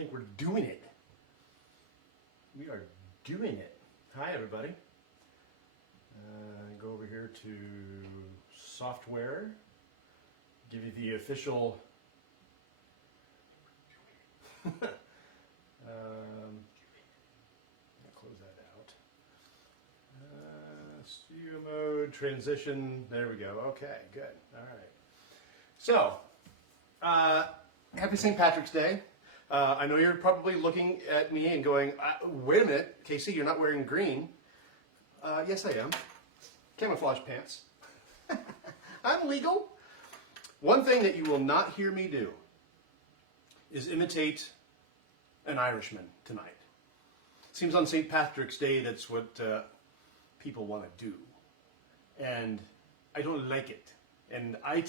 think we're doing it. We are doing it. Hi, everybody. Go over here to software. Give you the official. Close that out. Studio mode, transition. There we go. Okay, good. All right. So, happy St. Patrick's Day. I know you're probably looking at me and going, wait a minute, Casey, you're not wearing green. Yes, I am. Camouflage pants. I'm legal. One thing that you will not hear me do is imitate an Irishman tonight. It seems on St. Patrick's Day that's what people want to do. And I don't like it. And I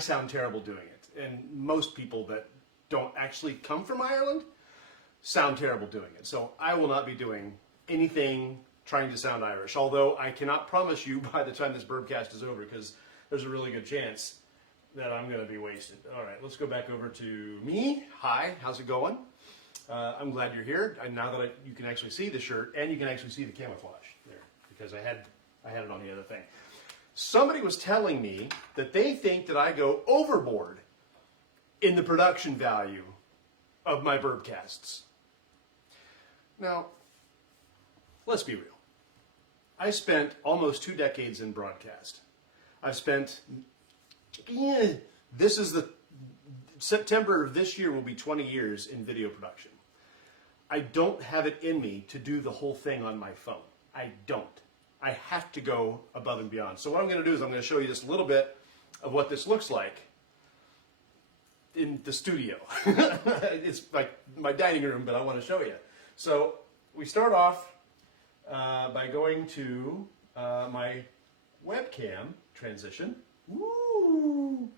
sound terrible doing it. And most people that don't actually come from Ireland sound terrible doing it. So I will not be doing anything trying to sound Irish, although I cannot promise you by the time this Bourbcast is over, because there's a really good chance that I'm going to be wasted. All right, let's go back over to me. Hi, how's it going? I'm glad you're here. Now that you can actually see the shirt, and you can actually see the camouflage there, because I had it on the other thing. Somebody was telling me that they think that I go overboard in the production value of my Bourbcasts. Now, let's be real. I spent almost 2 decades in broadcast. I've spent, September of this year will be 20 years in video production. I don't have it in me to do the whole thing on my phone. I don't. I have to go above and beyond. So what I'm going to do is I'm going to show you just a little bit of what this looks like in the studio. It's like my dining room, but I want to show you. So we start off by going to my webcam transition. Woo!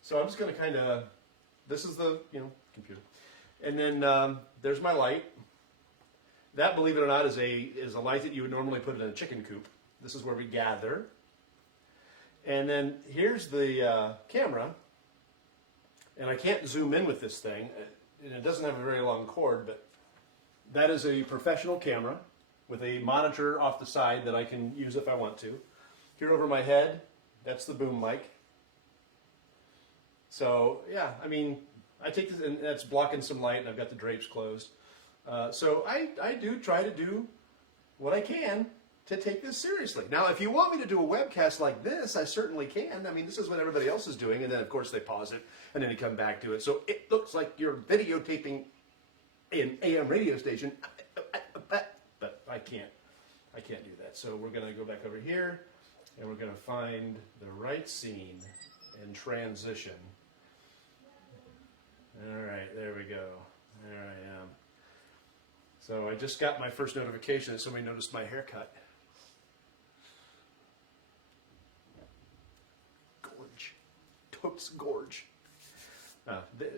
So I'm just going to kind of, this is the computer, and then there's my light. That, believe it or not, is a light that you would normally put in a chicken coop. This is where we gather. And then here's the camera, and I can't zoom in with this thing, and it doesn't have a very long cord, but that is a professional camera with a monitor off the side that I can use if I want to. Here over my head, that's the boom mic. So yeah, I mean, I take this, and that's blocking some light, and I've got the drapes closed. So I do try to do what I can to take this seriously. Now, if you want me to do a webcast like this, I certainly can. I mean, this is what everybody else is doing, and then of course they pause it, and then you come back to it. So it looks like you're videotaping an AM radio station, but I can't do that. So we're going to go back over here, and we're going to find the right scene and transition. All right, there we go. There I am. So I just got my first notification that somebody noticed my haircut. Gorge. Totes gorge.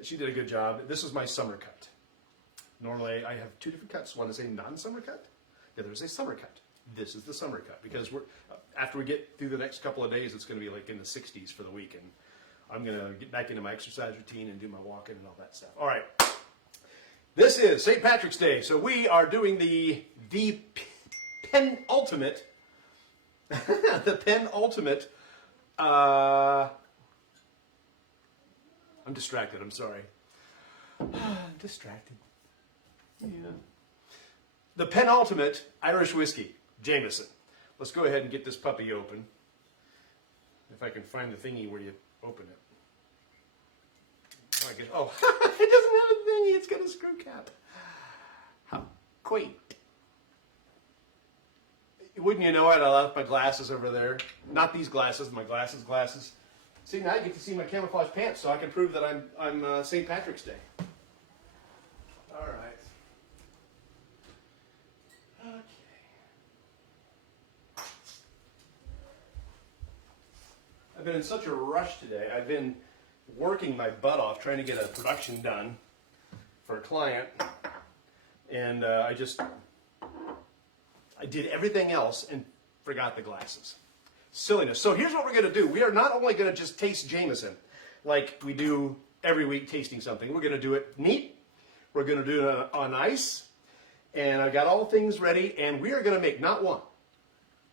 She did a good job. This is my summer cut. Normally I have 2 different cuts. One is a non-summer cut. The other is a summer cut. This is the summer cut, because after we get through the next couple of days, it's going to be like in the 60s for the weekend. I'm going to get back into my exercise routine and do my walking and all that stuff. All right. This is St. Patrick's Day, so we are doing the penultimate, I'm distracted, I'm sorry. I'm distracted. Yeah. The penultimate Irish whiskey, Jameson. Let's go ahead and get this puppy open. If I can find the thingy where you open it. Oh, it doesn't have a thingy. It's got a screw cap. How quaint. Wouldn't you know it, I left my glasses over there. Not these glasses, my glasses. See, now you get to see my camouflage pants, so I can prove that I'm St. Patrick's Day. All right. Okay. I've been in such a rush today. I've been working my butt off trying to get a production done for a client, and I did everything else and forgot the glasses. Silliness. So here's what we're going to do. We are not only going to just taste Jameson like we do every week tasting something. We're going to do it neat. We're going to do it on ice. And I got all the things ready, and we are going to make not one,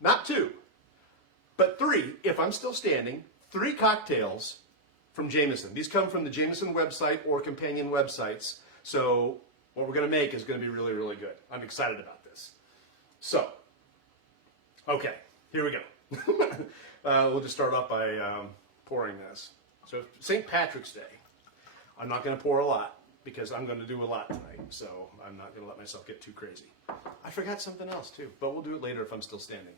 not two, but three, if I'm still standing, 3 cocktails from Jameson. These come from the Jameson website or companion websites. So what we're going to make is going to be really, really good. I'm excited about this. So, okay, here we go. We'll just start off by pouring this. So St. Patrick's Day. I'm not going to pour a lot because I'm going to do a lot tonight. So I'm not going to let myself get too crazy. I forgot something else too, but we'll do it later if I'm still standing.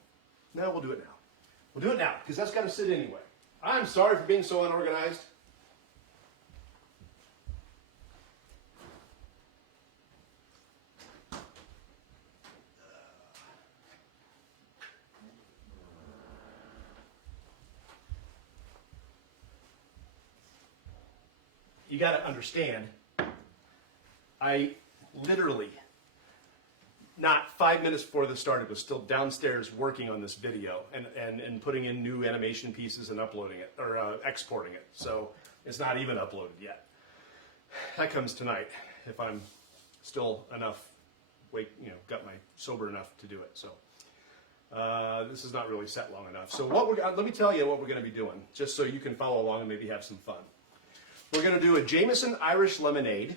No, we'll do it now. We'll do it now because that's got to sit anyway. I'm sorry for being so unorganized. You got to understand, I literally, not 5 minutes before this started, was still downstairs working on this video and putting in new animation pieces and uploading it, or exporting it. So it's not even uploaded yet. That comes tonight if I'm still enough, got my sober enough to do it. So this is not really set long enough. So let me tell you what we're going to be doing, just so you can follow along and maybe have some fun. We're going to do a Jameson Irish lemonade.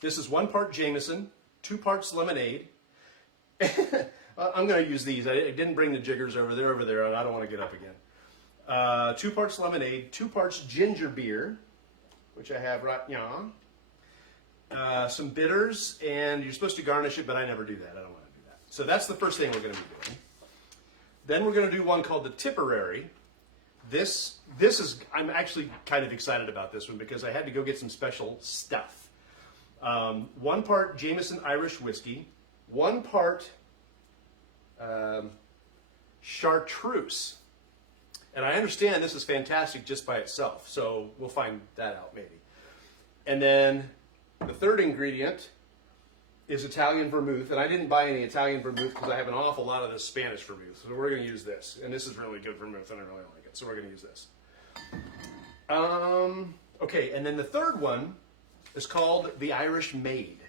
This is 1 part Jameson, 2 parts lemonade. I'm going to use these. I didn't bring the jiggers over there, and I don't want to get up again. 2 parts lemonade, 2 parts ginger beer, which I have right now. Some bitters, and you're supposed to garnish it, but I never do that. I don't want to do that. So that's the first thing we're going to be doing. Then we're going to do one called the Tipperary. This is, I'm actually kind of excited about this one because I had to go get some special stuff. 1 part Jameson Irish whiskey, 1 part chartreuse. And I understand this is fantastic just by itself, so we'll find that out maybe. And then the third ingredient is Italian vermouth, and I didn't buy any Italian vermouth because I have an awful lot of this Spanish vermouth, so we're going to use this. And this is really good vermouth, and I really like it, so we're going to use this. Okay, and then the third one is called the Irish Maid.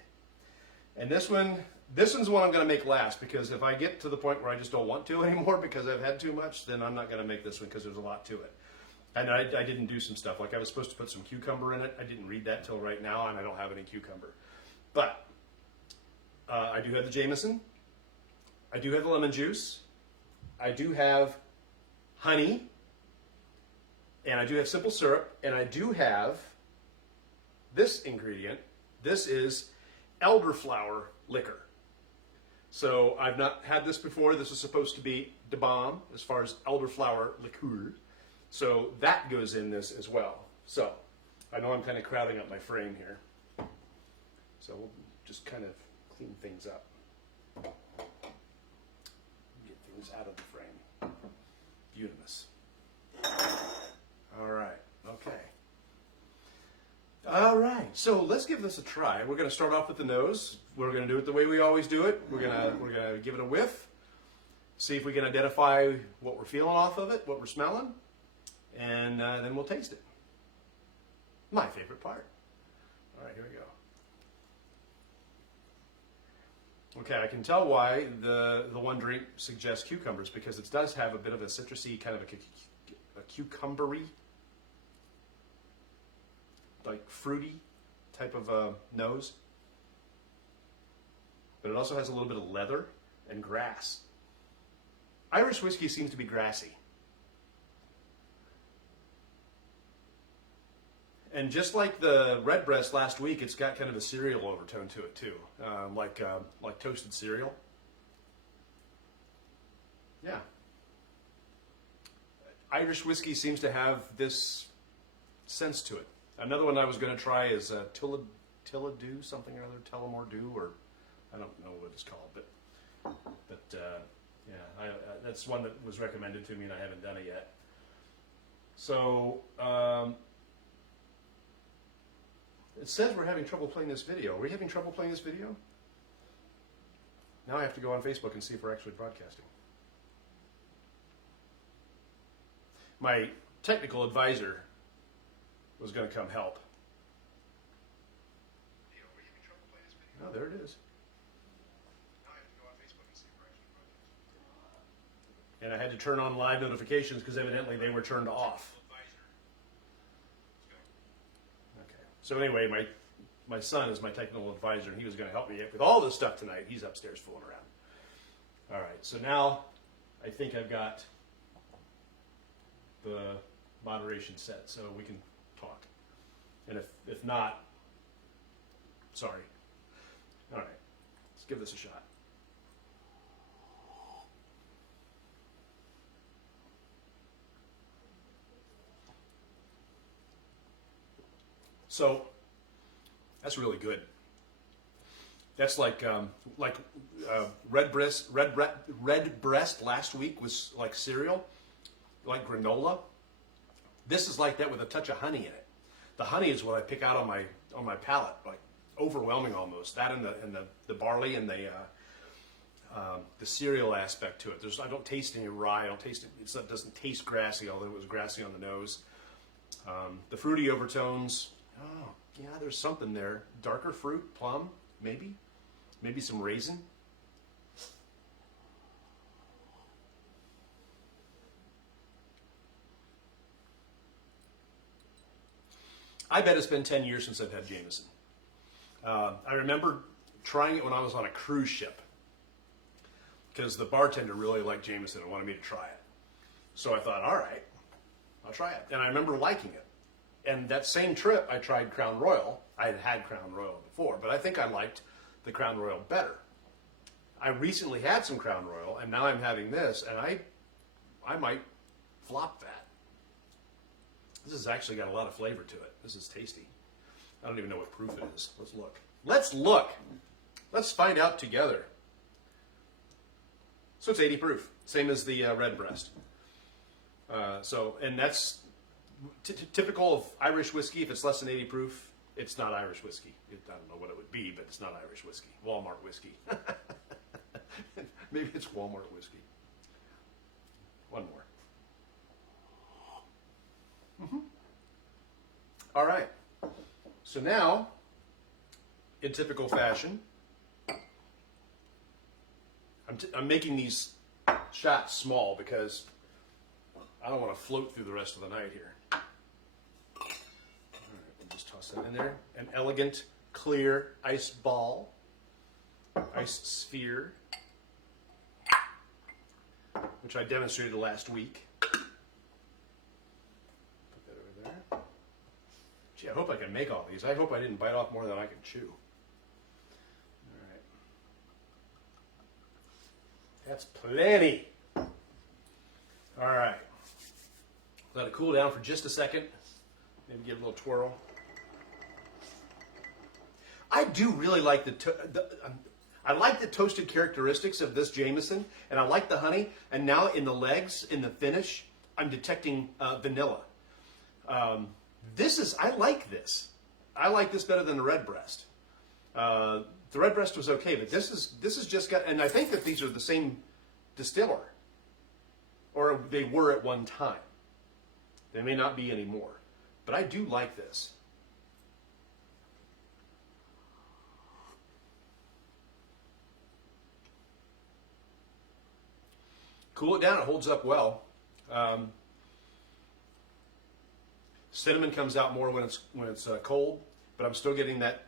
And this one's the one I'm going to make last, because if I get to the point where I just don't want to anymore because I've had too much, then I'm not going to make this one because there's a lot to it. And I didn't do some stuff. Like I was supposed to put some cucumber in it. I didn't read that till right now, and I don't have any cucumber. But I do have the Jameson. I do have the lemon juice. I do have honey. And I do have simple syrup. And I do have this ingredient. This is elderflower liquor. So I've not had this before. This is supposed to be the bomb as far as elderflower liqueur. So that goes in this as well. So I know I'm kind of crowding up my frame here. So we'll just kind of clean things up. Get things out of the frame. Beautimous. All right. Okay. All right. So let's give this a try. We're going to start off with the nose. We're going to do it the way we always do it. We're going to give it a whiff. See if we can identify what we're feeling off of it, what we're smelling, and then we'll taste it. My favorite part. All right, here we go. Okay, I can tell why the one drink suggests cucumbers, because it does have a bit of a citrusy, kind of a cucumbery, like fruity type of nose. But it also has a little bit of leather and grass. Irish whiskey seems to be grassy. And just like the Redbreast last week, it's got kind of a cereal overtone to it too, like toasted cereal. Yeah. Irish whiskey seems to have this sense to it. Another one I was going to try is Tullamore Dew, something or other, Tullamore Dew, or I don't know what it's called, but yeah, that's one that was recommended to me, and I haven't done it yet. So. It says we're having trouble playing this video. Are we having trouble playing this video? Now I have to go on Facebook and see if we're actually broadcasting. My technical advisor was going to come help. Oh, there it is. And I had to turn on live notifications because evidently they were turned off. Okay. So anyway, my son is my technical advisor, and he was going to help me with all this stuff tonight. He's upstairs fooling around. All right. So now I think I've got the moderation set, so we can talk. And if not, sorry. All right. Let's give this a shot. So that's really good. That's like Redbreast last week was like cereal, like granola. This is like that with a touch of honey in it. The honey is what I pick out on my palate, like overwhelming almost. That and the barley and the cereal aspect to it. I don't taste any rye. I don't taste it. It doesn't taste grassy, although it was grassy on the nose. The fruity overtones. Oh, yeah, there's something there. Darker fruit, plum, maybe some raisin. I bet it's been 10 years since I've had Jameson. I remember trying it when I was on a cruise ship because the bartender really liked Jameson and wanted me to try it. So I thought, all right, I'll try it. And I remember liking it. And that same trip, I tried Crown Royal. I had had Crown Royal before, but I think I liked the Crown Royal better. I recently had some Crown Royal, and now I'm having this, and I might flop that. This has actually got a lot of flavor to it. This is tasty. I don't even know what proof it is. Let's look. Let's look. Let's find out together. So it's 80 proof, same as the Redbreast. And that's typical of Irish whiskey. If it's less than 80 proof, it's not Irish whiskey. I don't know what it would be, but it's not Irish whiskey. Walmart whiskey. Maybe it's Walmart whiskey. One more. Mm-hmm. All right. So now, in typical fashion, I'm making these shots small because I don't want to float through the rest of the night here. All right, we'll just toss that in there. An elegant, clear ice ball, ice sphere, which I demonstrated last week. Put that over there. Gee, I hope I can make all these. I hope I didn't bite off more than I can chew. All right. That's plenty. All right. Let it cool down for just a second. Maybe give it a little twirl. I do really like I like the toasted characteristics of this Jameson, and I like the honey. And now in the legs, in the finish, I'm detecting vanilla. I like this. I like this better than the Redbreast. The Redbreast was okay, but this is just got. And I think that these are the same distiller, or they were at one time. They may not be anymore, but I do like this. Cool it down, it holds up well. Cinnamon comes out more when it's cold, but I'm still getting that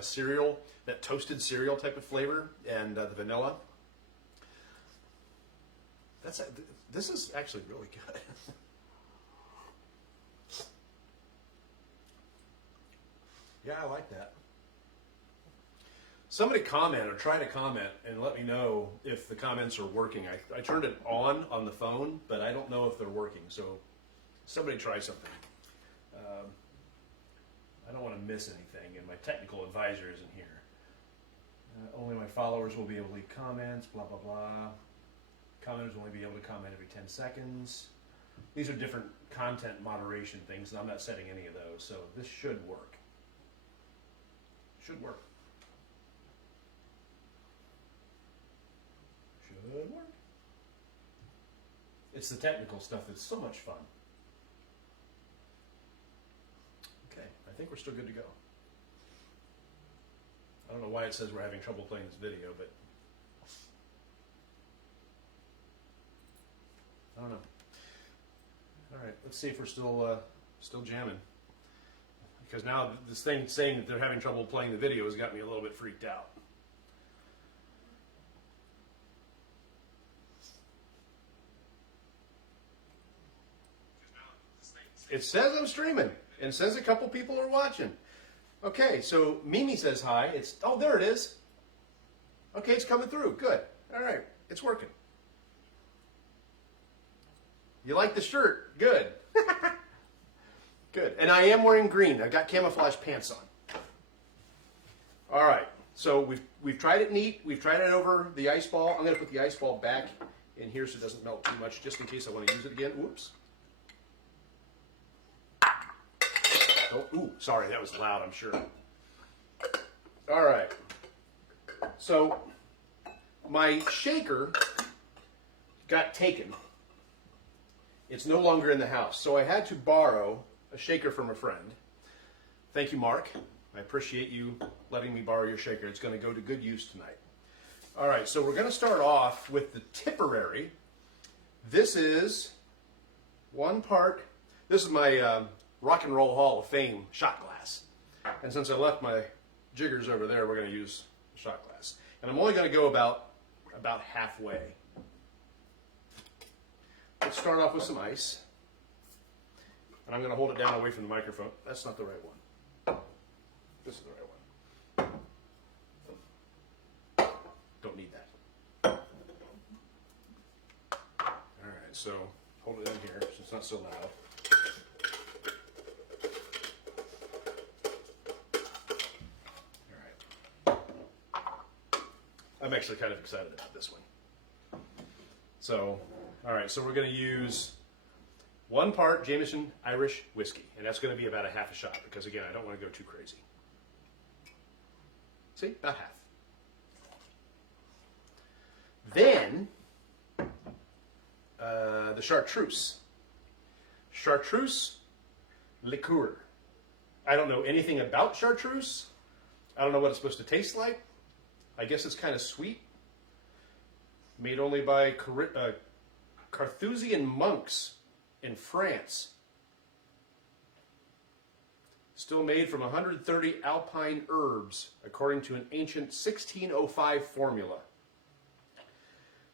cereal, that toasted cereal type of flavor, and the vanilla. This is actually really good. Yeah, I like that. Somebody comment or try to comment and let me know if the comments are working. I turned it on the phone, but I don't know if they're working. So somebody try something. I don't want to miss anything, and my technical advisor isn't here. Only my followers will be able to leave comments, blah, blah, blah. Commenters will only be able to comment every 10 seconds. These are different content moderation things, and I'm not setting any of those, so this should work. Should work. Should work. It's the technical stuff that's so much fun. Okay, I think we're still good to go. I don't know why it says we're having trouble playing this video, but I don't know. All right, let's see if we're still jamming. Because now this thing saying that they're having trouble playing the video has got me a little bit freaked out. It says I'm streaming, and it says a couple people are watching. Okay, so Mimi says hi. Oh, there it is. Okay, it's coming through. Good. All right, it's working. You like the shirt? Good. Good. And I am wearing green. I've got camouflage pants on. All right. So we've tried it neat. We've tried it over the ice ball. I'm going to put the ice ball back in here so it doesn't melt too much, just in case I want to use it again. Whoops. Oh, ooh, sorry, that was loud, I'm sure. All right. So my shaker got taken. It's no longer in the house. So I had to borrow a shaker from a friend. Thank you, Mark. I appreciate you letting me borrow your shaker. It's going to go to good use tonight. All right, so we're going to start off with the Tipperary. This is this is my Rock and Roll Hall of Fame shot glass. And since I left my jiggers over there, we're going to use the shot glass. And I'm only going to go about halfway. Let's start off with some ice. And I'm going to hold it down away from the microphone. That's not the right one. This is the right one. Don't need that. All right, so hold it in here so it's not so loud. I'm actually kind of excited about this one. So, all right, so we're going to use 1 part Jameson Irish whiskey, and that's going to be about a half a shot because, again, I don't want to go too crazy. See, about half. Then, the chartreuse. Chartreuse liqueur. I don't know anything about chartreuse. I don't know what it's supposed to taste like. I guess it's kind of sweet. Made only by Carthusian monks in France. Still made from 130 alpine herbs, according to an ancient 1605 formula.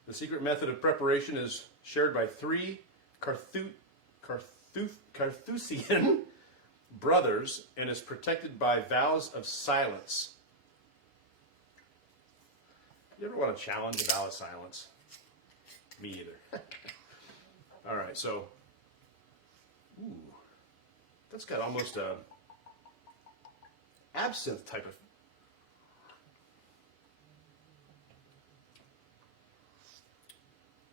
The secret method of preparation is shared by 3 Carthusian brothers and is protected by vows of silence. You ever want to challenge a vow of silence? Me either. All right, so, ooh, that's got almost a absinthe type of.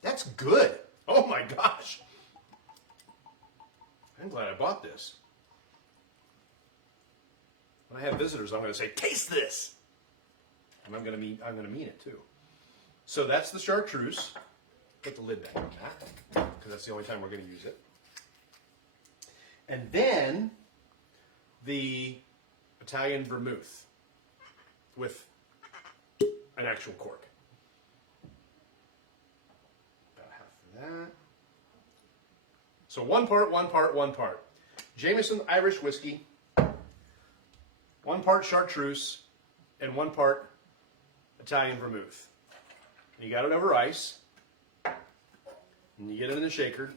That's good. Oh my gosh. I'm glad I bought this. When I have visitors, I'm going to say, taste this. And I'm going to mean it too. So that's the chartreuse. Put the lid back on that because that's the only time we're going to use it. And then the Italian vermouth with an actual cork. About half of that. So 1 part, 1 part, 1 part. Jameson Irish whiskey, 1 part chartreuse, and 1 part Italian vermouth. And you got it over ice. And you get it in the shaker.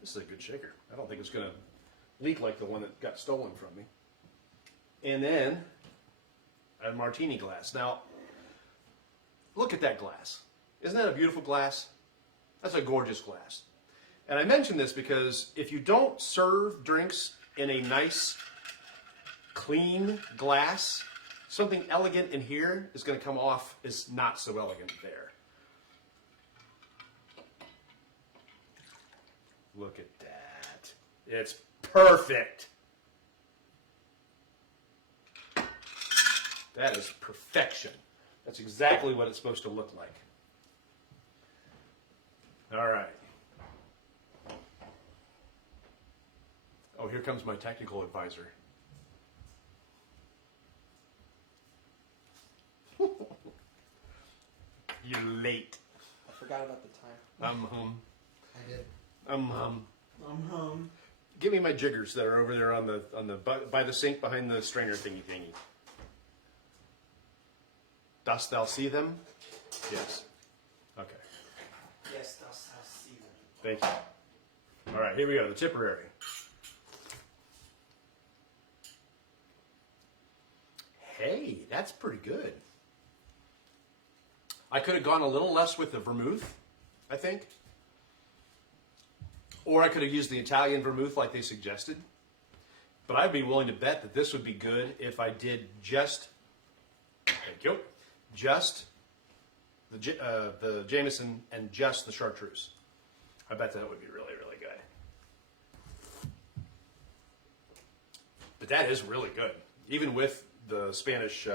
This is a good shaker. I don't think it's going to leak like the one that got stolen from me. And then a martini glass. Now, look at that glass. Isn't that a beautiful glass? That's a gorgeous glass. And I mention this because if you don't serve drinks in a nice, clean glass, something elegant in here is going to come off as not so elegant there. Look at that. It's perfect. That is perfection. That's exactly what it's supposed to look like. All right. Oh, here comes my technical advisor. Hum. I did. Hum. Hum. Give me my jiggers that are over there on the by the sink behind the strainer thingy. Dost thou see them? Yes. Okay. Yes, dost thou see them. Thank you. All right, here we go. The Tipperary. Hey, that's pretty good. I could have gone a little less with the vermouth, I think. Or I could have used the Italian vermouth like they suggested. But I'd be willing to bet that this would be good if I did just, thank you, just the Jameson and just the chartreuse. I bet that would be really, really good. But that is really good, even with the Spanish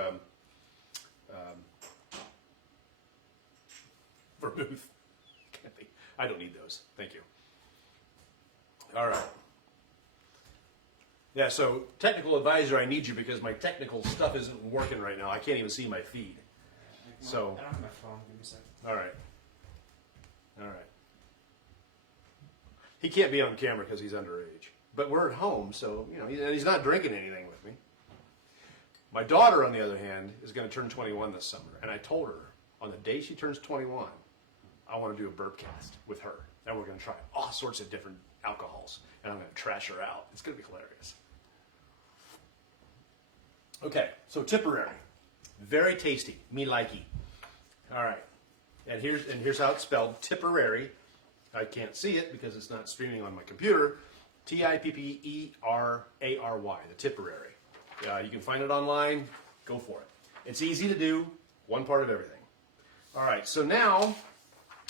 vermouth. I don't need those. Thank you. All right. Yeah, so technical advisor, I need you because my technical stuff isn't working right now. I can't even see my feed. So. I don't have my phone. Give me a second. All right. All right. He can't be on camera because he's underage. But we're at home, so, you know, and he's not drinking anything with me. My daughter, on the other hand, is going to turn 21 this summer. And I told her, on the day she turns 21, I want to do a Bourbcast with her. And we're going to try all sorts of different alcohols. And I'm going to trash her out. It's going to be hilarious. Okay, so Tipperary. Very tasty. Me likey. All right. And here's how it's spelled. Tipperary. I can't see it because it's not streaming on my computer. Tipperary. The Tipperary. You can find it online. Go for it. It's easy to do. One part of everything. All right. So now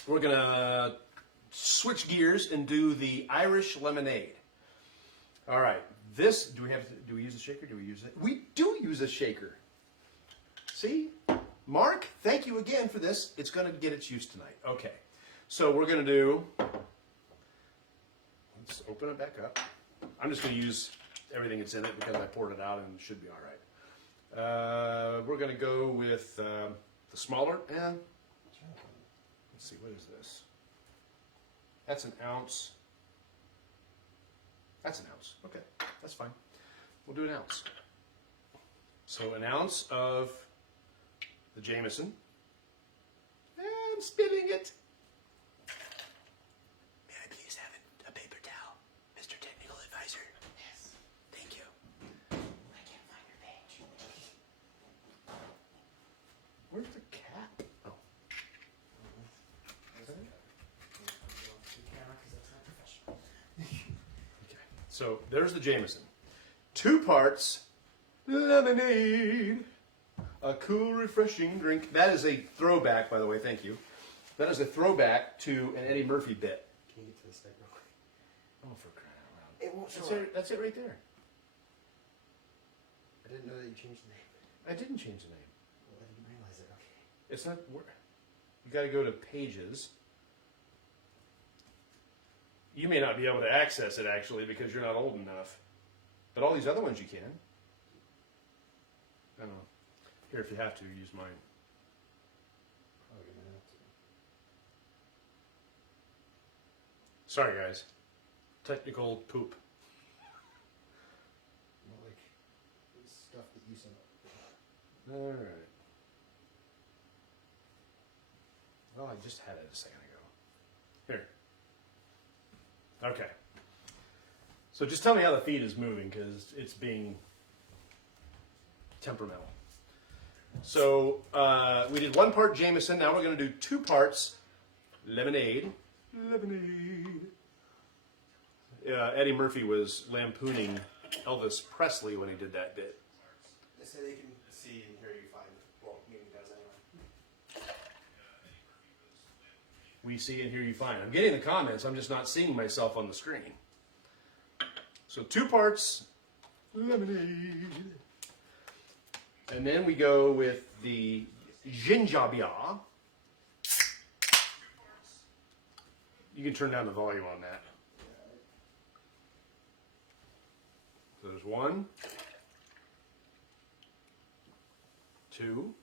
we're going to switch gears and do the Irish lemonade. All right. This, do we use a shaker? Do we use it? We do use a shaker. See? Mark, thank you again for this. It's going to get its use tonight. Okay. So we're going to do, let's open it back up. I'm just going to use everything that's in it because I poured it out and it should be all right. We're going to go with the smaller. Let's see, what is this? That's an ounce. That's an ounce. Okay, that's fine. We'll do an ounce. So an ounce of the Jameson. And I'm spilling it. May I please have a paper towel, Mr. Technical Advisor? Yes. Thank you. I can't find your page. Where's the cap? Oh. Okay. So there's the Jameson. 2 parts lemonade. A cool, refreshing drink. That is a throwback, by the way. Thank you. That is a throwback to an Eddie Murphy bit. Can you get to the steak real quick? Oh, for crying out loud! It won't show up. That's it right there. I didn't know that you changed the name. I didn't change the name. Well, I didn't realize it. Okay. It's not. You got to go to Pages. You may not be able to access it actually because you're not old enough, but all these other ones you can. I don't know. Here, if you have to, use mine. Probably gonna have to. Sorry, guys. Technical poop. Not like the stuff that you sent. All right. Well, I just had it a second ago. Here. Okay. So just tell me how the feed is moving because it's being temperamental. So we did 1 part Jameson. Now we're going to do 2 parts lemonade. Lemonade. Eddie Murphy was lampooning Elvis Presley when he did that bit. They say they can see and hear you fine. Well, maybe does anyway. We see and hear you fine. I'm getting the comments. I'm just not seeing myself on the screen. So 2 parts lemonade. And then we go with the ginger beer. You can turn down the volume on that. So there's 1, 2,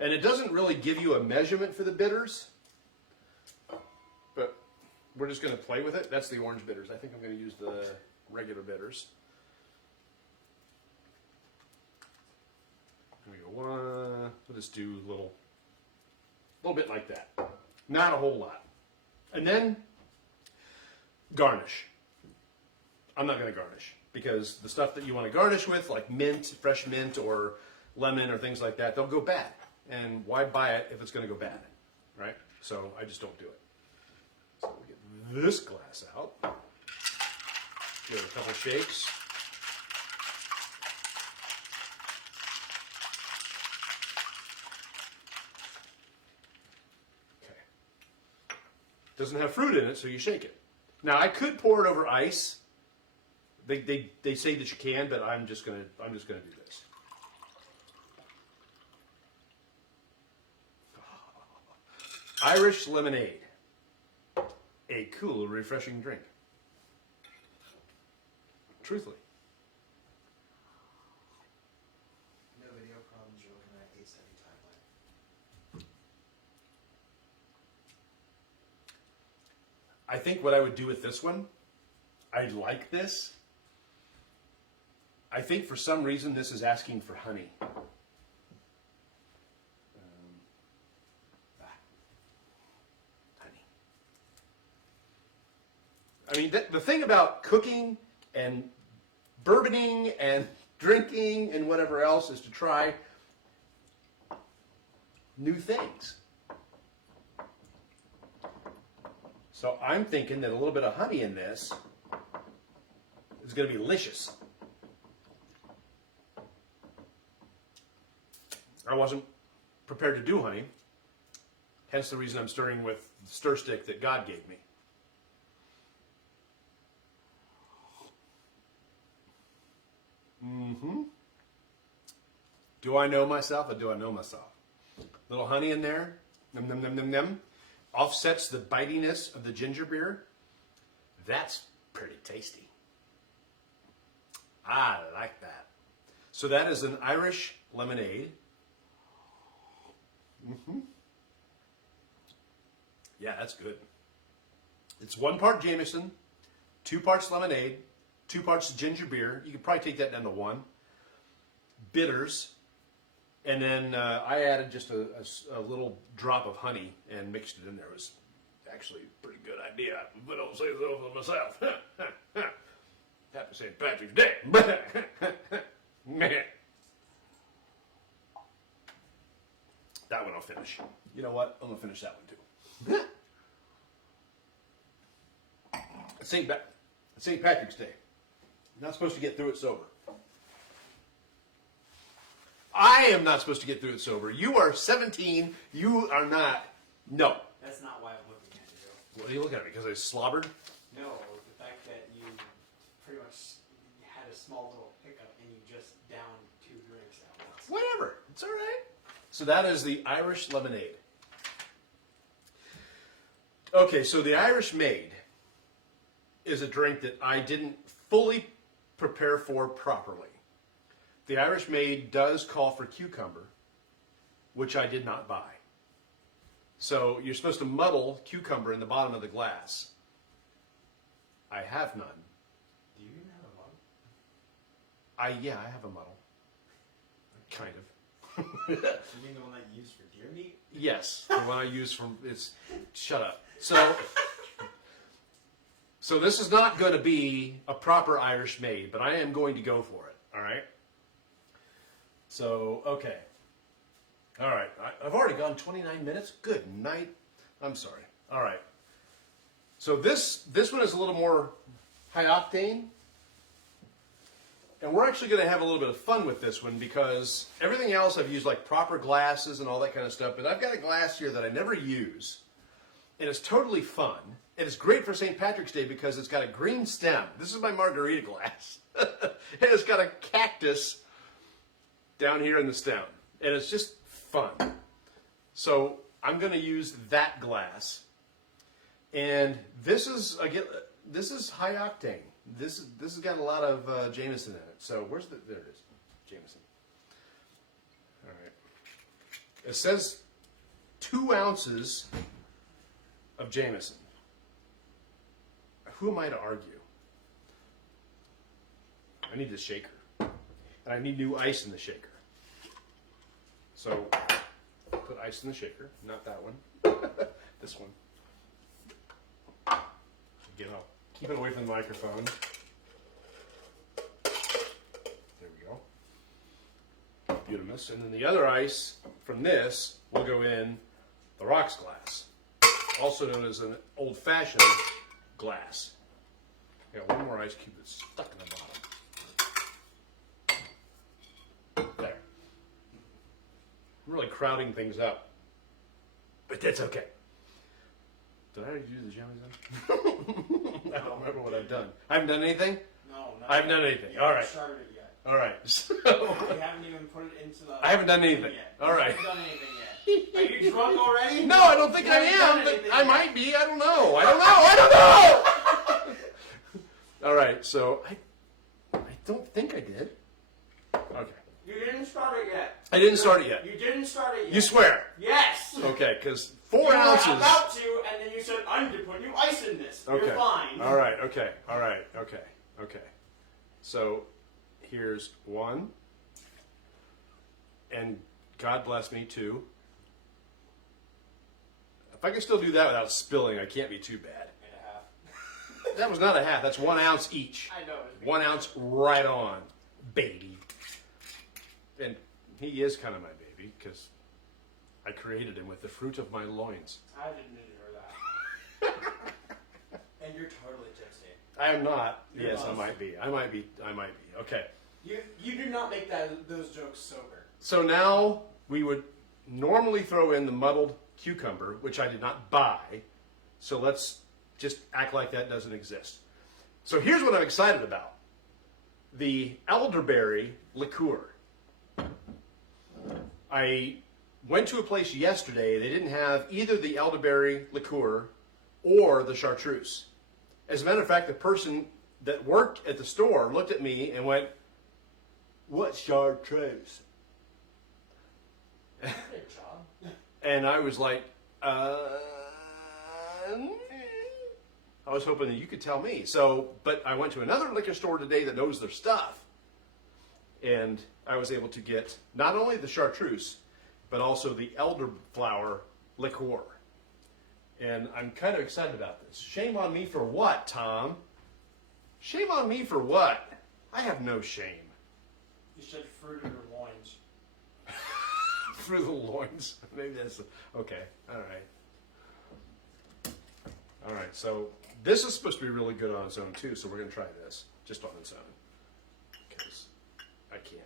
And it doesn't really give you a measurement for the bitters, but we're just going to play with it. That's the orange bitters. I think I'm going to use the regular bitters. There we go. One. We'll just do a little bit like that. Not a whole lot. And then garnish. I'm not going to garnish because the stuff that you want to garnish with, like mint, fresh mint, or lemon, or things like that, they'll go bad. And why buy it if it's going to go bad, right? So I just don't do it. So we get this glass out. Give it a couple shakes. Doesn't have fruit in it, so you shake it. Now I could pour it over ice. They say that you can, but I'm just gonna do this. Irish lemonade, a cool, refreshing drink. Truthfully. No video problems. You're looking at 870 timeline. I think what I would do with this one, I like this. I think for some reason this is asking for honey. Honey. I mean, the thing about cooking and bourboning and drinking and whatever else is to try new things. So I'm thinking that a little bit of honey in this is going to be delicious. I wasn't prepared to do honey, hence the reason I'm stirring with the stir stick that God gave me. Do I know myself or do I know myself? Little honey in there, num num num num num. Offsets the bitiness of the ginger beer. That's pretty tasty. I like that. So that is an Irish lemonade. Yeah, that's good. It's 1 part Jameson, 2 parts lemonade, 2 parts ginger beer. You could probably take that down to 1. Bitters. And then I added just a little drop of honey and mixed it in there. It was actually a pretty good idea, if I don't say so for myself. Happy St. Patrick's Day. Man. That one I'll finish. You know what? I'm going to finish that one too. It's St. Patrick's Day. You're not supposed to get through it sober. I am not supposed to get through it sober. You are 17. You are not. No. That's not why I'm looking at you. What are you looking at me? Because I slobbered? No, the fact that you pretty much had a small little hiccup and you just downed 2 drinks at once. Whatever. It's all right. So that is the Irish lemonade. Okay, so the Irish Maid is a drink that I didn't fully prepare for properly. The Irish Maid does call for cucumber, which I did not buy. So you're supposed to muddle cucumber in the bottom of the glass. I have none. Do you even have a muddle? Yeah, I have a muddle. Kind of. You mean the one that you use for deer meat? Yes, the one I use from shut up. So this is not going to be a proper Irish Maid, but I am going to go for it. All right. So okay. All right. I've already gone 29 minutes. Good night. I'm sorry. All right. So this one is a little more high octane. And we're actually going to have a little bit of fun with this one because everything else I've used like proper glasses and all that kind of stuff, but I've got a glass here that I never use, and it's totally fun. And it's great for St. Patrick's Day because it's got a green stem. This is my margarita glass. And it's got a cactus down here in the stem. And it's just fun. So I'm going to use that glass. And this is, again, this is high octane. This has got a lot of Jameson in it. So there it is, Jameson. All It says 2 ounces of Jameson. Who am I to argue? I need the shaker. And I need new ice in the shaker. So, put ice in the shaker. Not that one. This one. Again, I'll keep it away from the microphone. There we go. Beautimous. And then the other ice from this will go in the rocks glass, also known as an old-fashioned glass. I got one more ice cube that's stuck in the bottom. There. I'm really crowding things up, but that's okay. Did I already do the Jameson? I don't remember what I've done. I haven't done anything? No, I haven't done anything. You All haven't right. started it yet. All right. So, You haven't even put it into the... I haven't done anything. Yet. All right. You haven't done anything yet. Are you drunk already? No, I don't think You I haven't done am, but anything I yet. might be. I don't know. I don't know. All right, so I don't think I did. Okay. You didn't start it yet. I didn't start it yet. You didn't start it yet. You swear? Yes. Okay, because You 4 were ounces. about to, and then you said, I need to put new ice in this. Okay. You're fine. All right, okay, all right, okay, okay. So here's 1. And God bless me, 2. If I can still do that without spilling, I can't be too bad. And a half. That was not a half. That's 1 ounce each. I know. 1 ounce right on, baby. And he is kind of my baby because I created him with the fruit of my loins. I didn't hear that. And you're totally tipsy. I am not. You're Yes, I buzzed. might be. I might be. Okay. You do not make those jokes sober. So now we would normally throw in the muddled cucumber, which I did not buy. So let's just act like that doesn't exist. So here's what I'm excited about. The elderberry liqueur. I went to a place yesterday. They didn't have either the elderberry liqueur or the chartreuse. As a matter of fact, the person that worked at the store looked at me and went, "What's chartreuse?" Good job. And I was like, I was hoping that you could tell me. So, but I went to another liquor store today that knows their stuff. And I was able to get not only the chartreuse, but also the elderflower liqueur. And I'm kind of excited about this. Shame on me for what, Tom? Shame on me for what? I have no shame. You said fruit of your loins. Through the loins. Maybe that's okay. All right. All right. So this is supposed to be really good on its own too. So we're gonna try this just on its own because I can.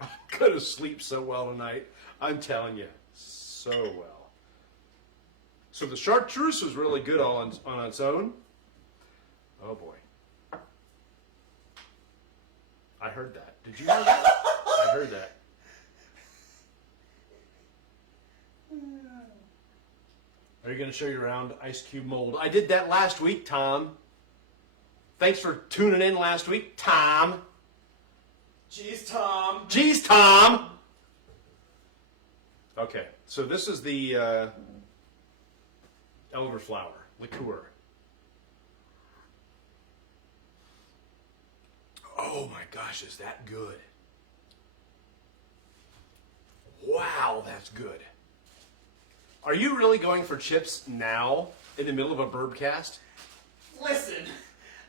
I'm gonna sleep so well tonight. I'm telling you, so well. So the chartreuse was really good on its own. Oh boy. I heard that. Did you hear that? I heard that. Are you going to show your round ice cube mold? I did that last week, Tom. Thanks for tuning in last week, Tom. Jeez, Tom. Jeez, Tom. Okay, so this is the elderflower liqueur. Oh my gosh, is that good? Wow, that's good. Are you really going for chips now in the middle of a Bourbcast? Listen,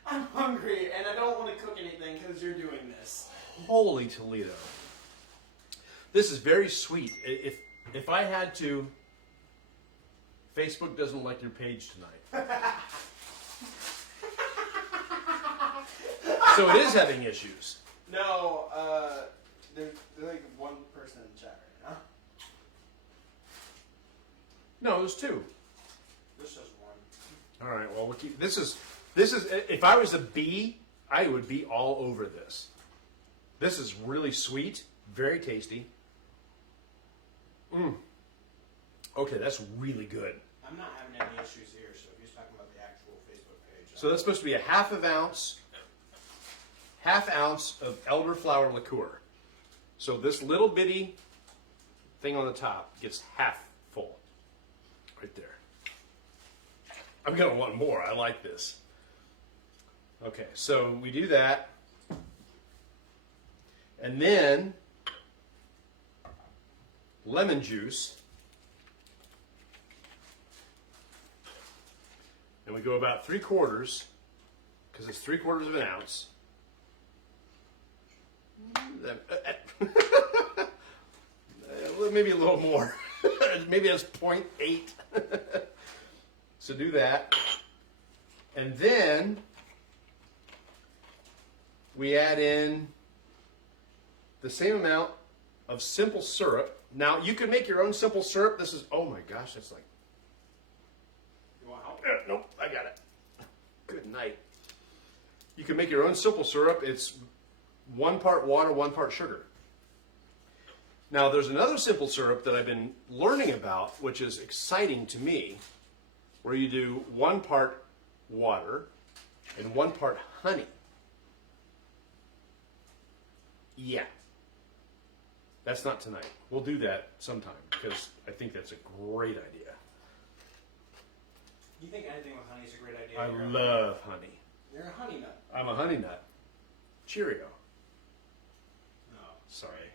I'm hungry and I don't want to cook anything because you're doing this. Holy Toledo. This is very sweet. If I had to, Facebook doesn't like your page tonight. So it is having issues. No, there's like one person in the chat right now. No, there's 2. This is one. All right. Well, we'll keep. This is. If I was a bee, I would be all over this. This is really sweet, very tasty. Okay, that's really good. I'm not having any issues here, so if you're talking about the actual Facebook page. So that's supposed to be a half ounce of elderflower liqueur. So this little bitty thing on the top gets half full. Right there. I'm going to want more. I like this. Okay, so we do that. And then lemon juice. And we go about 3/4, because it's 3/4 of an ounce. Maybe a little more. Maybe that's 0.8. So do that. And then we add in the same amount of simple syrup. Now, you can make your own simple syrup. This is, oh my gosh, that's like, You want help? nope, I got it. Good night. You can make your own simple syrup. It's 1 part water, 1 part sugar. Now, there's another simple syrup that I've been learning about, which is exciting to me, where you do 1 part water and 1 part honey. Yeah. That's not tonight. We'll do that sometime, because I think that's a great idea. You think anything with honey is a great idea? I love honey. You're a honey nut. I'm a honey nut. Cheerio. No. Sorry.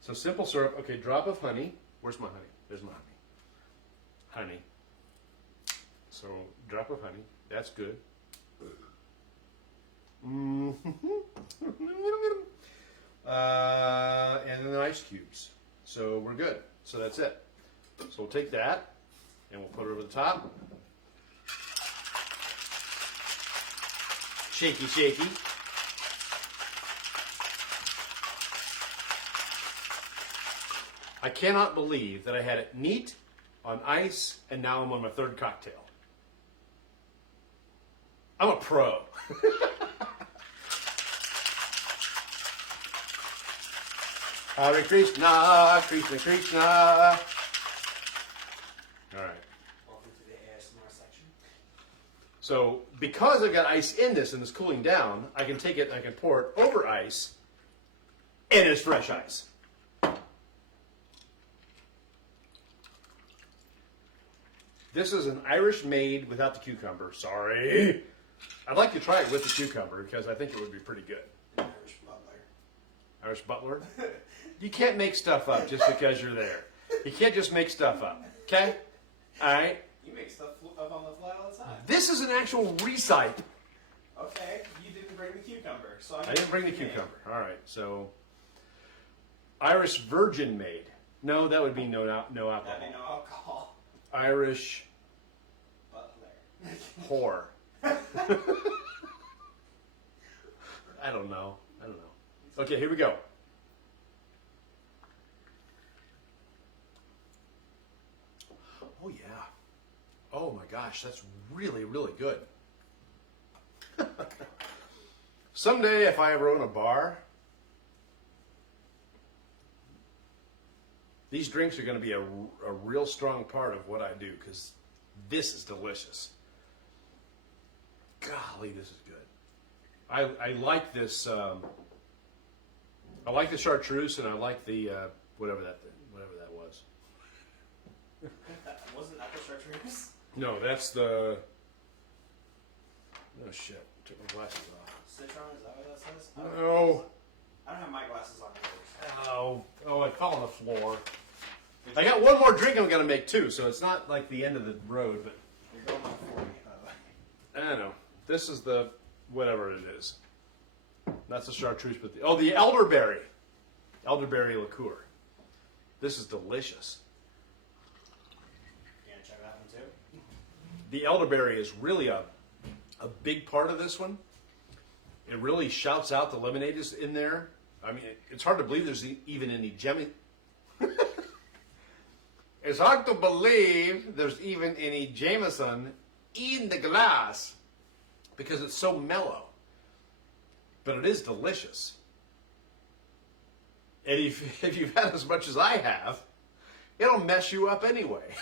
So simple syrup. Okay, drop of honey. Where's my honey? There's my honey. Honey. So drop of honey. That's good. And then ice cubes. So we're good. So that's it. So we'll take that and we'll put it over the top. Shaky, shaky. I cannot believe that I had it neat on ice and now I'm on my 3rd cocktail. I'm a pro. Hare Krishna, Krishna Krishna. All right. Welcome to the ASMR section. So because I've got ice in this and it's cooling down, I can take it and I can pour it over ice, and it's fresh ice. This is an Irish Maid without the cucumber. Sorry. I'd like to try it with the cucumber because I think it would be pretty good. Irish butler. Irish butler? You can't make stuff up just because you're there. You can't just make stuff up. Okay? All right? You make stuff up on the fly all the time. This is an actual recite. Okay, you didn't bring the cucumber. So I didn't bring the cucumber. All right, so Irish Virgin Maid. No, that would be no alcohol. That'd be no alcohol. Irish Butler. whore. I don't know. Okay, here we go. Oh yeah. Oh my gosh, that's really, really good. Someday, if I ever own a bar, these drinks are going to be a real strong part of what I do, because this is delicious. Golly, this is good. I like this. I like the chartreuse, and I like the whatever that was. Wasn't that the chartreuse? No, that's the. Oh shit! Took my glasses off. Citron, is that what that says? No. I don't have my glasses on either. Oh! I fell on the floor. I got one more drink I'm gonna make too, so it's not like the end of the road, but You're going on 40, by the way. I don't know. This is the whatever it is. That's the chartreuse, but the elderberry liqueur. This is delicious. You gonna check that one too? The elderberry is really a big part of this one. It really shouts out the lemonade is in there. I mean, it's hard to believe there's even any Jameson. It's hard to believe there's even any Jameson in the glass because it's so mellow. But it is delicious. And if you've had as much as I have, it'll mess you up anyway.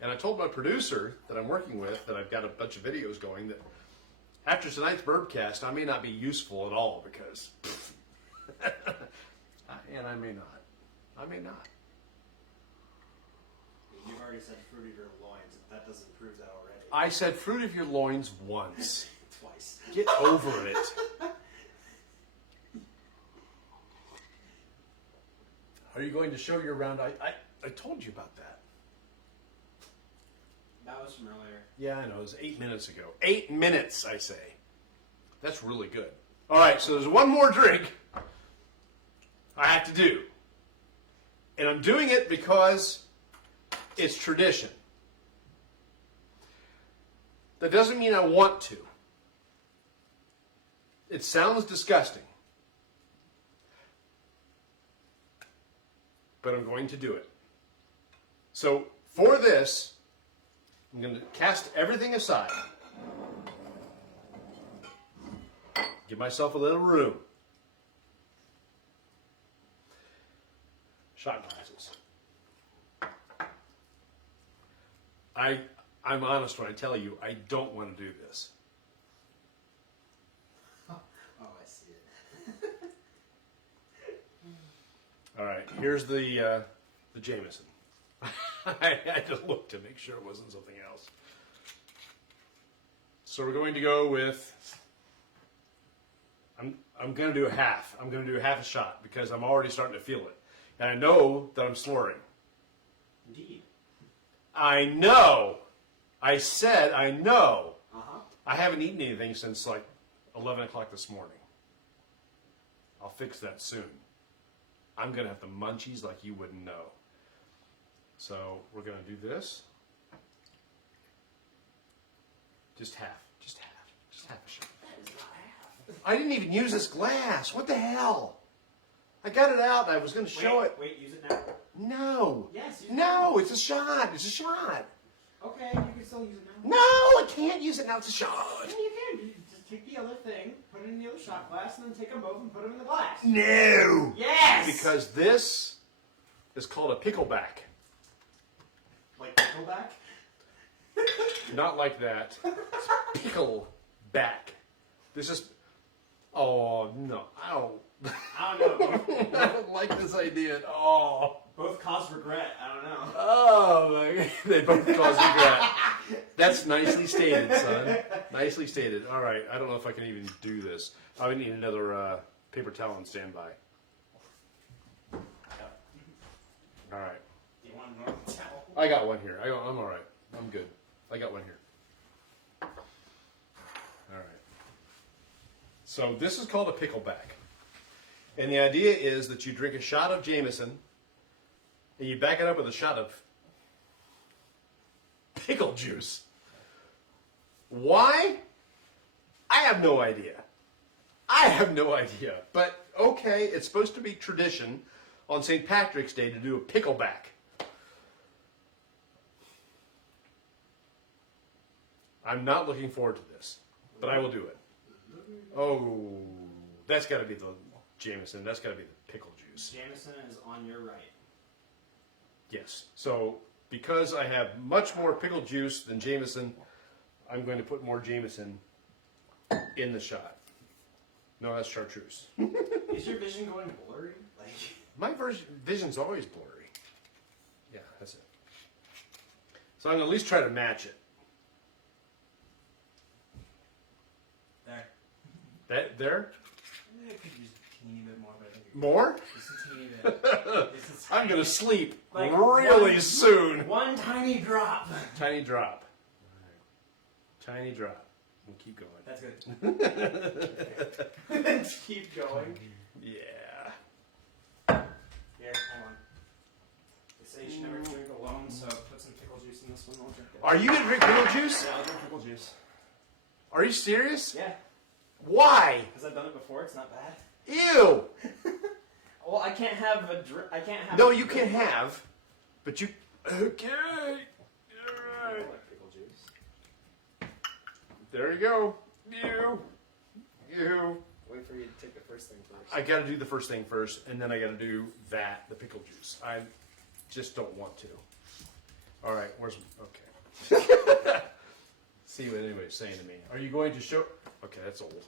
And I told my producer that I'm working with, that I've got a bunch of videos going, that after tonight's Bourbcast, I may not be useful at all because and I may not. I may not. You've already said fruit of your loins. If that doesn't prove that already. I said fruit of your loins once. Twice. Get over it. Are you going to show your round? I told you about that. That was from earlier. Yeah, I know. It was 8 minutes ago. 8 minutes, I say. That's really good. All right, so there's one more drink I have to do. And I'm doing it because it's tradition. That doesn't mean I want to. It sounds disgusting. But I'm going to do it. So for this, I'm going to cast everything aside. Give myself a little room. Shot glasses. I'm honest when I tell you I don't want to do this. Oh, I see it. All right, here's the Jameson. I had to look to make sure it wasn't something else. So we're going to go with. I'm going to do a half. I'm going to do half a shot because I'm already starting to feel it, and I know that I'm slurring. Indeed. I know. I said I know. Uh-huh. I haven't eaten anything since like 11 o'clock this morning. I'll fix that soon. I'm going to have the munchies like you wouldn't know. So we're going to do this. Just half. Just half. Just half a shot. That is not half. I didn't even use this glass. What the hell? I got it out and I was going to show it. Wait, use it now? No. Yes, use it No, now. it's a shot. It's a shot. Okay, you can still use it now. No, I can't use it now. It's a shot. Yeah, you can. You just take the other thing, put it in the other shot glass, and then take them both and put them in the glass. No. Yes! Because this is called a pickleback. Like pickleback? Not like that. It's pickleback. This is. Oh no! I don't. I don't know. I don't like this idea at all. Both cause regret. I don't know. Oh my God! They both cause regret. That's nicely stated, son. Nicely stated. All right. I don't know if I can even do this. I would need another paper towel on standby. Yep. All right. Do you want a normal towel? I got one here. I'm all right. I'm good. I got one here. All right. So this is called a pickleback. And the idea is that you drink a shot of Jameson and you back it up with a shot of pickle juice. Why? I have no idea. I have no idea. But okay, it's supposed to be tradition on St. Patrick's Day to do a pickleback. I'm not looking forward to this, but I will do it. Oh, that's got to be the Jameson. That's got to be the pickle juice. Jameson is on your right. Yes. So because I have much more pickle juice than Jameson, I'm going to put more Jameson in the shot. No, that's chartreuse. Is your vision going blurry? Like My vision's always blurry. Yeah, that's it. So I'm going to at least try to match it. there. There? I could use a teeny bit more, but I think you're More? just a teeny bit. Just a I'm tiny- going to sleep Like really one- soon. One tiny drop. Tiny drop. Tiny drop. We'll keep going. That's good. Let's keep going. Yeah. Here, hold on. They say you should never drink alone, so put some pickle juice in this one. I'll drink it. Are you going to drink pickle juice? Yeah, I'll drink pickle juice. Are you serious? Yeah, Why? because I've done it before. It's not bad. Ew. Well, I can't have a drink. I can't have. No, a you drink. can have, but you. Okay. I All right. don't like pickle juice. There you go. You. Wait for you to take the first thing first. I got to do the first thing first, and then I got to do the pickle juice. I just don't want to. All right. Where's okay? See what anybody's saying to me. Are you going to show? Okay, that's old.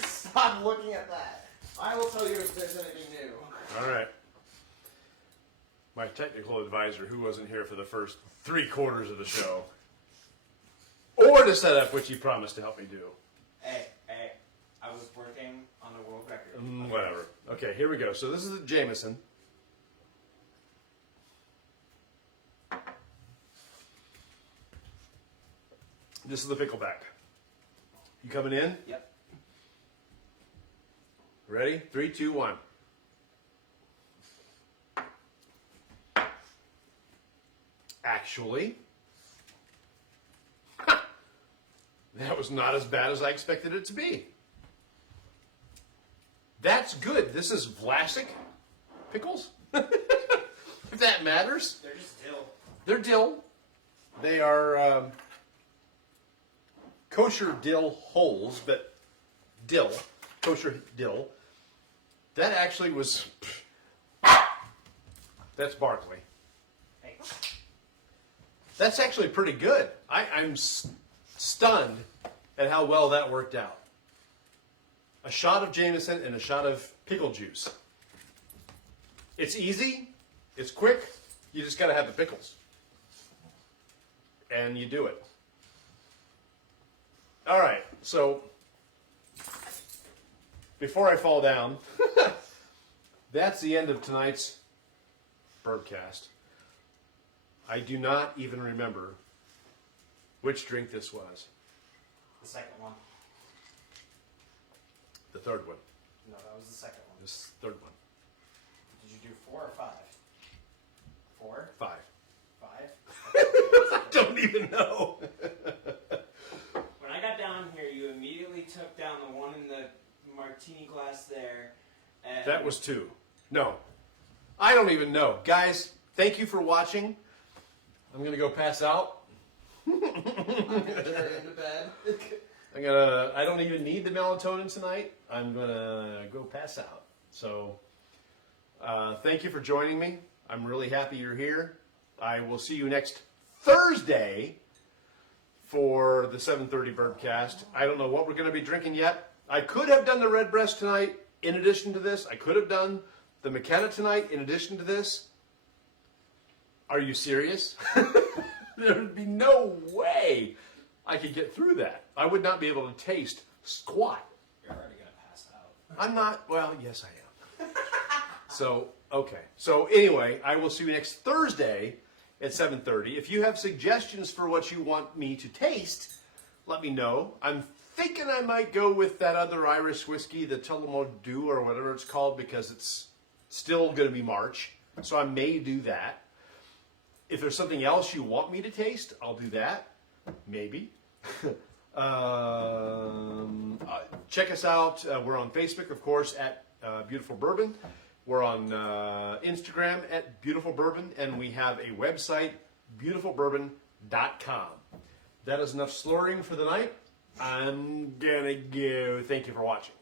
Stop looking at that. I will tell you if there's anything new. All right. My technical advisor, who wasn't here for the first 3/4 of the show, or to set up, which he promised to help me do. Hey, I was working on a world record. Whatever. Okay, here we go. So this is the Jameson. This is the pickleback. You coming in? Yep. Ready? 3, 2, 1. Actually, that was not as bad as I expected it to be. That's good. This is Vlasic pickles, if that matters. They're just dill. They're dill. They are kosher dill holes, but dill, kosher dill. That actually was, that's Barkley. Hey. That's actually pretty good. I'm stunned at how well that worked out. A shot of Jameson and a shot of pickle juice. It's easy. It's quick. You just got to have the pickles. And you do it. All right. So, before I fall down, that's the end of tonight's Bourbcast. I do not even remember which drink this was. The second one. The third one. No, that was the second one. This third one. Did you do 4 or 5? 4? 5. 5? I don't even know. When I got down here, you immediately took down the one in the martini glass there. And That was 2. No. I don't even know. Guys, thank you for watching. I'm going to go pass out. I'm gonna turn into bed. I don't even need the melatonin tonight. I'm going to go pass out. So, thank you for joining me. I'm really happy you're here. I will see you next Thursday for the 7:30 Bourbcast. I don't know what we're going to be drinking yet. I could have done the red breast tonight in addition to this. I could have done the McKenna tonight in addition to this. Are you serious? There would be no way I could get through that. I would not be able to taste squat. You're already gonna pass out. I'm not, well, yes I am. So, okay. So anyway, I will see you next Thursday at 7:30. If you have suggestions for what you want me to taste, let me know. I'm thinking I might go with that other Irish whiskey, the Tullamore Dew or whatever it's called, because it's still going to be March. So I may do that. If there's something else you want me to taste, I'll do that. Maybe. Check us out. We're on Facebook, of course, at Beautiful Bourbon. We're on Instagram at Beautiful Bourbon, and we have a website, beautifulbourbon.com. That is enough slurring for the night. I'm gonna go. Thank you for watching.